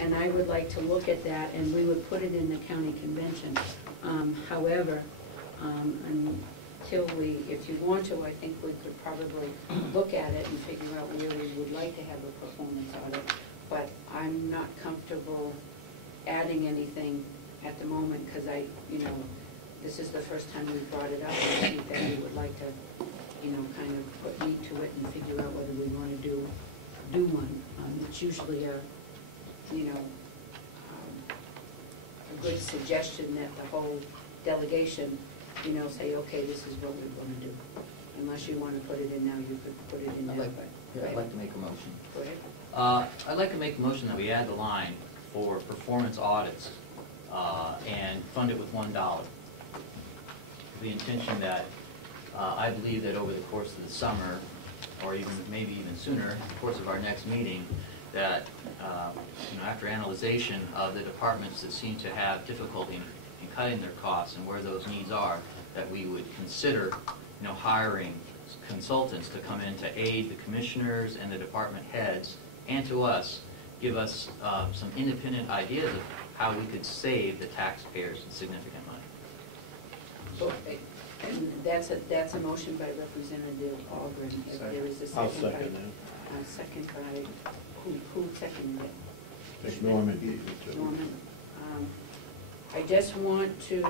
and I would like to look at that, and we would put it in the county convention. However, until we, if you want to, I think we could probably look at it and figure out where we would like to have a performance audit, but I'm not comfortable adding anything at the moment, because this is the first time we've brought it up, and I think that we would like to, kind of put meat to it and figure out whether we want to do one. It's usually a good suggestion that the whole delegation, say, okay, this is what we're going to do. Unless you want to put it in now, you could put it in now. I'd like to make a motion. Go ahead. I'd like to make a motion that we add the line for performance audits and fund it with $1. The intention that I believe that over the course of the summer, or even maybe even sooner, in the course of our next meeting, that after analyzation of the departments that seem to have difficulty in cutting their costs and where those needs are, that we would consider hiring consultants to come in to aid the commissioners and the department heads, and to us, give us some independent ideas of how we could save the taxpayers significant money. Okay. And that's a motion by Representative Algren. If there is a second, I'll second it. Second by who seconded it? It's Norman. Norman. I just want to,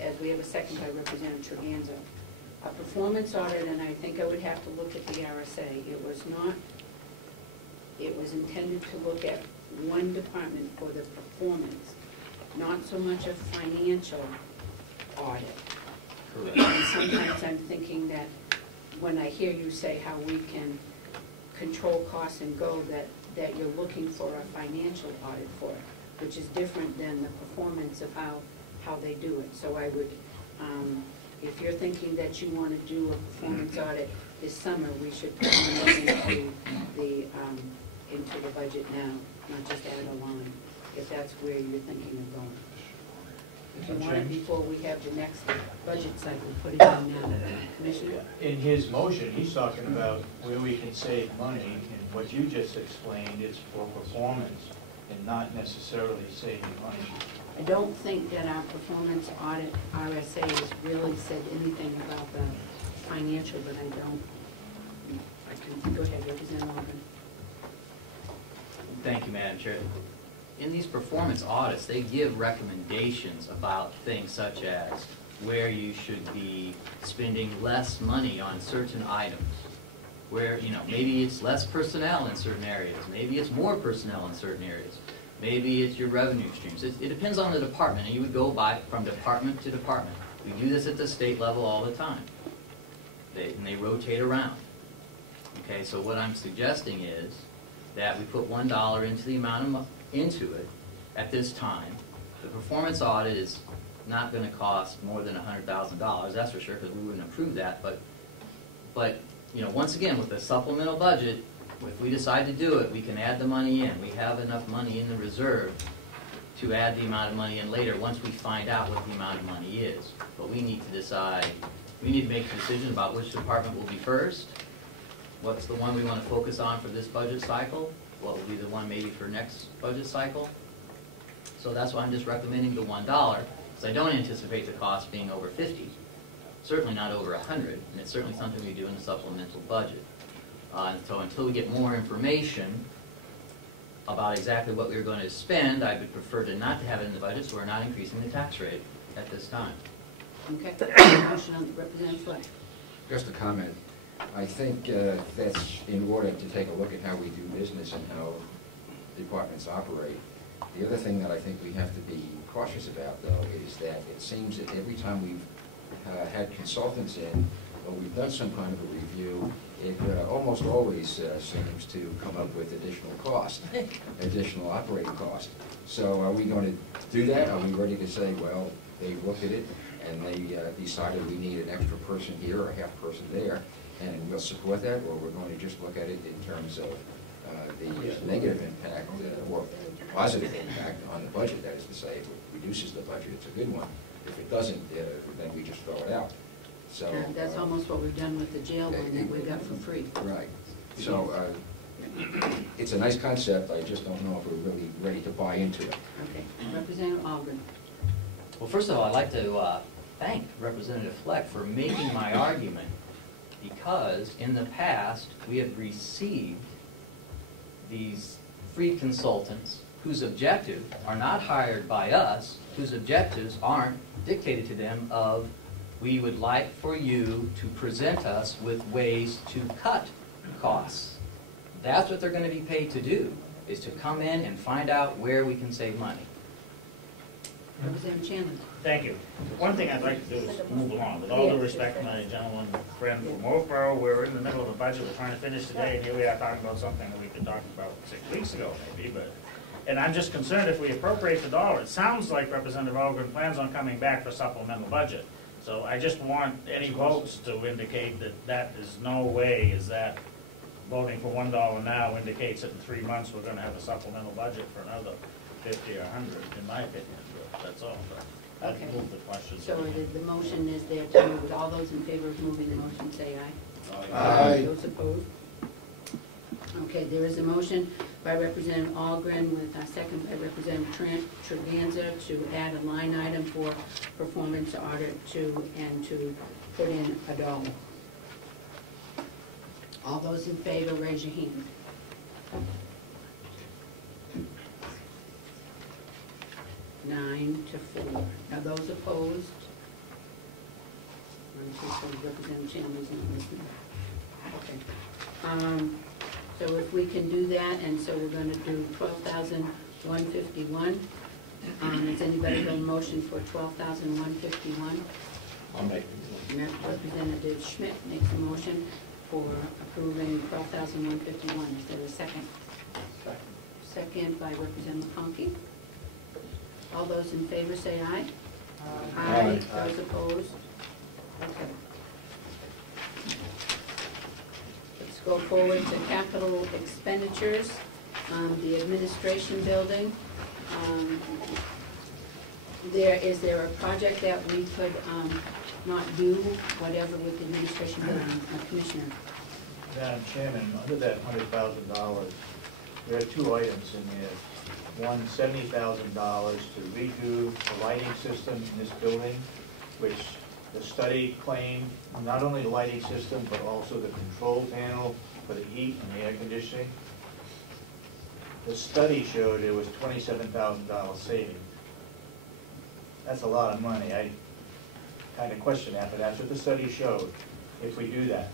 as we have a second by Representative Treganza, a performance audit, and I think I would have to look at the RSA. It was intended to look at one department for the performance, not so much a financial audit. Correct. And sometimes I'm thinking that when I hear you say how we can control costs and go, that you're looking for a financial audit for it, which is different than the performance of how they do it. So I would, if you're thinking that you want to do a performance audit this summer, we should put it into the budget now, not just add a line, if that's where you're thinking of going. If you want it before we have the next budget cycle, put it in now. Commissioner? In his motion, he's talking about where we can save money, and what you just explained is for performance and not necessarily saving money. I don't think that our performance audit RSA has really said anything about the financial, but I can go ahead, Representative Morgan. Thank you, Madam Chair. In these performance audits, they give recommendations about things such as where you should be spending less money on certain items, where, maybe it's less personnel in certain areas, maybe it's more personnel in certain areas, maybe it's your revenue streams. It depends on the department, and you would go by from department to department. We do this at the state level all the time, and they rotate around. Okay, so what I'm suggesting is that we put $1 into the amount of into it at this time. The performance audit is not going to cost more than $100,000, that's for sure, because we wouldn't approve that. But once again, with the supplemental budget, if we decide to do it, we can add the money in. We have enough money in the reserve to add the amount of money in later once we find out what the amount of money is. But we need to decide, we need to make a decision about which department will be first, what's the one we want to focus on for this budget cycle, what will be the one maybe for next budget cycle. So that's why I'm just recommending the $1, because I don't anticipate the cost being over 50, certainly not over 100, and it's certainly something we do in the supplemental budget. So until we get more information about exactly what we're going to spend, I would prefer to not to have it in the budget, so we're not increasing the tax rate at this time. Okay. Motion on Representative Fleck. Just a comment. I think that's in order to take a look at how we do business and how departments operate. The other thing that I think we have to be cautious about, though, is that it seems that every time we've had consultants in, or we've done some kind of a review, it almost always seems to come up with additional cost, additional operating cost. So are we going to do that? Are we ready to say, well, they looked at it and they decided we need an extra person here or a half person there, and we'll support that, or we're going to just look at it in terms of the negative impact or positive impact on the budget? That is to say, if it reduces the budget, it's a good one. If it doesn't, then we just throw it out. So that's almost what we've done with the jail one that we got for free. Right. So it's a nice concept, I just don't know if we're really ready to buy into it. Okay, Representative Algren. Well, first of all, I'd like to thank Representative Fleck for making my argument, because in the past, we have received these free consultants whose objectives are not hired by us, whose objectives aren't dictated to them of, we would like for you to present us with ways to cut costs. That's what they're going to be paid to do, is to come in and find out where we can save money. Representative Chandler. Thank you. One thing I'd like to do is move along. With all due respect to my gentleman friend from Wolfboro, we're in the middle of a budget we're trying to finish today, and here we are talking about something that we could talk about 6 weeks ago maybe, but, and I'm just concerned if we appropriate the dollar. It sounds like Representative Algren plans on coming back for supplemental budget. So I just want any votes to indicate that that is no way is that voting for $1 now indicates that in 3 months we're gonna have a supplemental budget for another 50 or 100, in my opinion. That's all. But Okay. I'd move the question. So the motion is there to move. All those in favor of moving the motion, say aye. Aye. Those opposed? Okay, there is a motion by Representative Algren with a second by Representative Treganza to add a line item for performance audit and to put in $1. All those in favor, raise your hand. Nine to 4. Now those opposed? Representative Chandler's not listening. Okay. So if we can do that, and so we're going to do 12,151. Is anybody got a motion for 12,151? I'll make it. Representative Schmidt makes a motion for approving 12,151. Is there a second? Second by Representative Conkey. All those in favor say aye. Aye. Those opposed? Okay. Let's go forward to capital expenditures. The administration building. Is there a project that we could not do, whatever, with the administration building, Commissioner? Madam Chairman, under that $100,000, there are 2 items in there. One, $70,000 to redo the lighting system in this building, which the study claimed not only the lighting system, but also the control panel for the heat and the air conditioning. The study showed it was $27,000 savings. That's a lot of money. I kind of question that, but that's what the study showed, if we do that.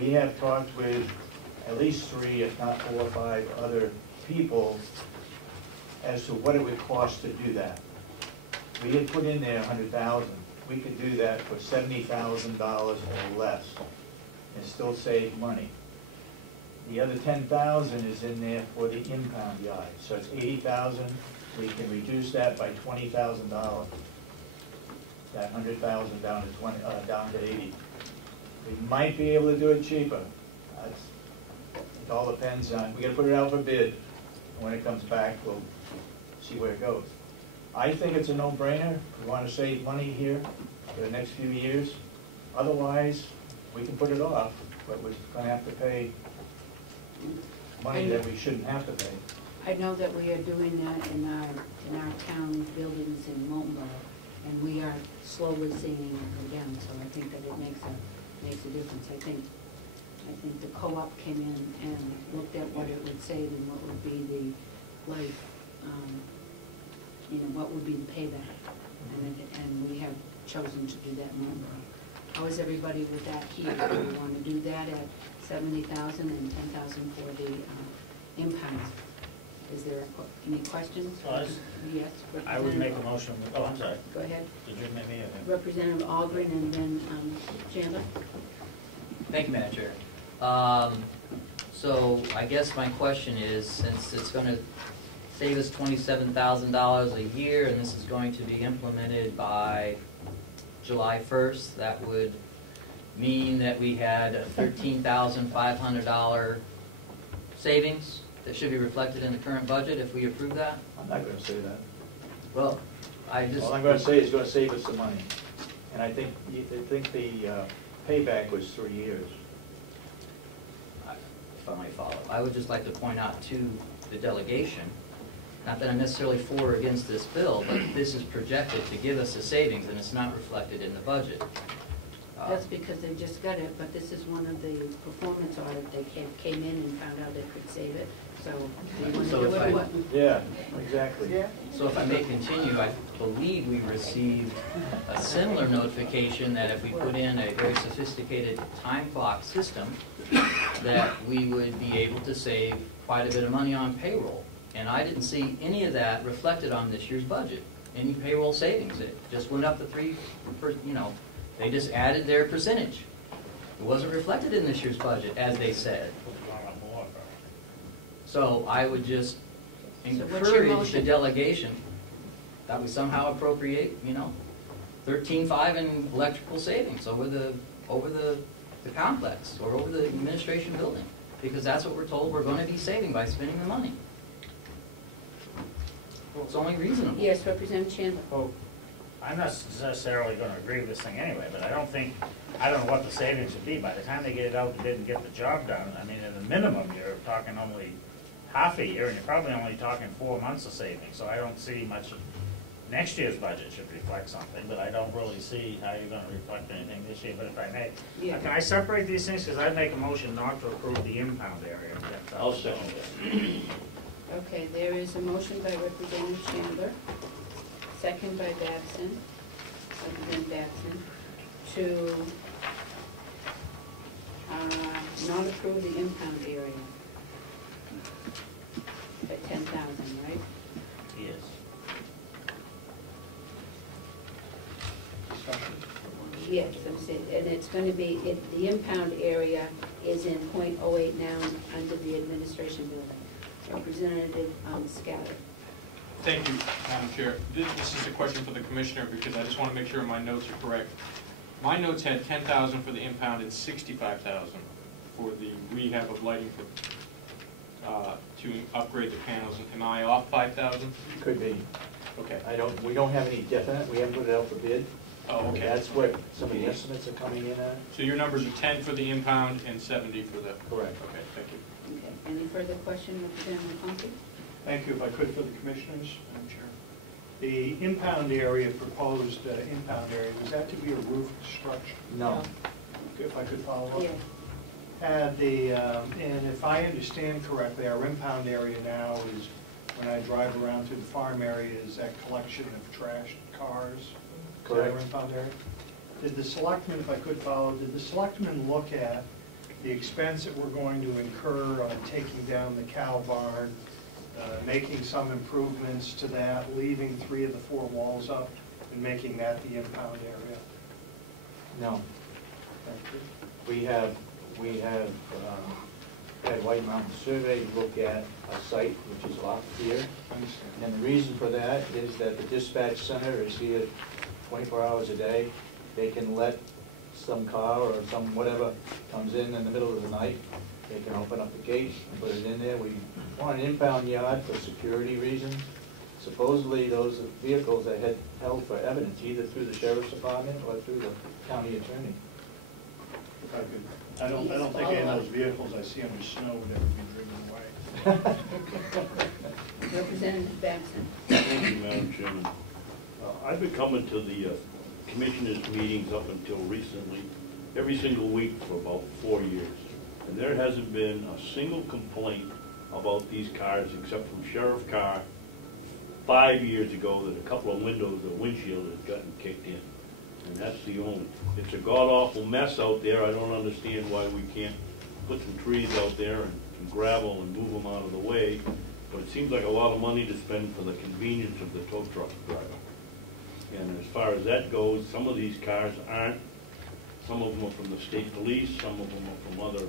We have talked with at least 3, if not 4 or 5 other people as to what it would cost to do that. We had put in there $100,000. We could do that for $70,000 or less and still save money. The other $10,000 is in there for the impound yard. So it's $80,000. We can reduce that by $20,000. That $100,000 down to $80,000. We might be able to do it cheaper. It all depends on. We got to put it out for bid. And when it comes back, we'll see where it goes. I think it's a no-brainer. We want to save money here for the next few years. Otherwise, we can put it off, but we're going to have to pay money that we shouldn't have to pay. I know that we are doing that in our town buildings in Moultonborough, and we are slowly seeing it go down, so I think that it makes a difference. I think the co-op came in and looked at what it would save and what would be the life, what would be the payback, and we have chosen to do that in Moultonborough. How is everybody with that here? Do we want to do that at $70,000 and $10,000 for the impounds? Is there any questions? Yes. I would make a motion. Oh, I'm sorry. Go ahead. Did you make me? Representative Algren and then Chandler. Thank you, Madam Chair. So I guess my question is, since it's going to save us $27,000 a year, and this is going to be implemented by July 1st, that would mean that we had a $13,500 savings that should be reflected in the current budget if we approve that? I'm not going to say that. Well, All I'm going to say is it's going to save us some money. And I think the payback was 3 years. if I might follow. I would just like to point out to the delegation, not that I'm necessarily for or against this bill, but this is projected to give us a savings and it's not reflected in the budget. That's because they just got it, but this is one of the performance audit, they came in and found out they could save it, so they want to So do if it. I- What? Yeah, exactly. So if I may continue, I believe we received a similar notification that if we put in a very sophisticated time clock system, that we would be able to save quite a bit of money on payroll. And I didn't see any of that reflected on this year's budget, any payroll savings. It just went up to they just added their percentage. It wasn't reflected in this year's budget, as they said. So I would just what's your encourage the motion? delegation that we somehow appropriate, 13.5 in electrical savings over the complex or over the administration building, because that's what we're told we're going to be saving by spending the money. Well, it's only reasonable. Yes, Representative Chandler. Well, I'm not necessarily gonna agree with this thing anyway, but I don't know what the savings would be. By the time they get it out to bid and get the job done, I mean, at a minimum, you're talking only half a year, and you're probably only talking 4 months of savings, so I don't see much. Next year's budget should reflect something, but I don't really see how you're gonna reflect anything this year, but if I may. Yeah. Can I separate these things? Because I'd make a motion not to approve the impound area. I'll second that. Okay, there is a motion by Representative Chandler, second by Babson, Representative Babson, to not approve the impound area at 10,000, right? Yes. Yes, I'm saying, and it's gonna be, the impound area is in .08 now under the administration building. Representative Scatter. Thank you, Madam Chair. This is a question for the Commissioner because I just want to make sure my notes are correct. My notes had 10,000 for the impound and 65,000 for the rehab of lighting to upgrade the panels. Am I off 5,000? Could be. Okay. We don't have any definite, we haven't put it out for bid. Oh, okay. That's what some of the estimates are coming in at. So your numbers are 10 for the impound and 70 for the... Correct. Okay, thank you. Okay, any further question, Representative Conkey? Thank you. If I could for the commissioners, Madam Chair. The impound area, proposed impound area, was that to be a roof structure? No. If I could follow up? Yeah. And if I understand correctly, our impound area now is, when I drive around through the farm area, is that collection of trashed cars? Correct. Is that our impound area? Did the selectmen, if I could follow, did the selectmen look at the expense that we're going to incur on taking down the cow barn, making some improvements to that, leaving 3 of the 4 walls up, and making that the impound area? No. Thank you. We have had White Mountain Survey look at a site which is off here. Understand. And the reason for that is that the dispatch center is here 24 hours a day. They can let some car or some whatever comes in the middle of the night. They can open up the gate and put it in there. We want an impound yard for security reasons. Supposedly, those vehicles are held for evidence, either through the sheriff's department or through the county attorney. If I could, I don't think any of those vehicles I see under snow would ever be driven away. Representative Babson. Thank you, Madam Chairman. I've been coming to the commissioners' meetings up until recently, every single week for about 4 years. And there hasn't been a single complaint about these cars except from Sheriff Carr 5 years ago that a couple of windows, a windshield had gotten kicked in. And that's the only. It's a god-awful mess out there. I don't understand why we can't put some trees out there and some gravel and move them out of the way. But it seems like a lot of money to spend for the convenience of the tow truck driver. And as far as that goes, some of these cars aren't. Some of them are from the state police, some of them are from other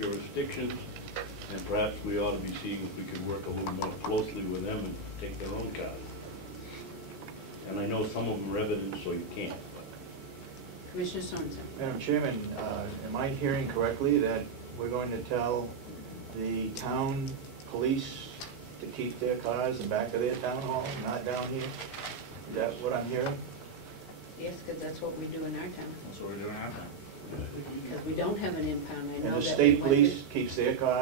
jurisdictions. And perhaps we ought to be seeing if we could work a little more closely with them and take their own cars. And I know some of them are evidence, so you can't. Commissioner Sorensen. Madam Chairman, am I hearing correctly that we're going to tell the town police to keep their cars in back of their town hall, not down here? Is that what I'm hearing? Yes, because that's what we do in our town. That's what we're doing out Because we don't have an impound, I know that. And the we state went to- police keeps their costs.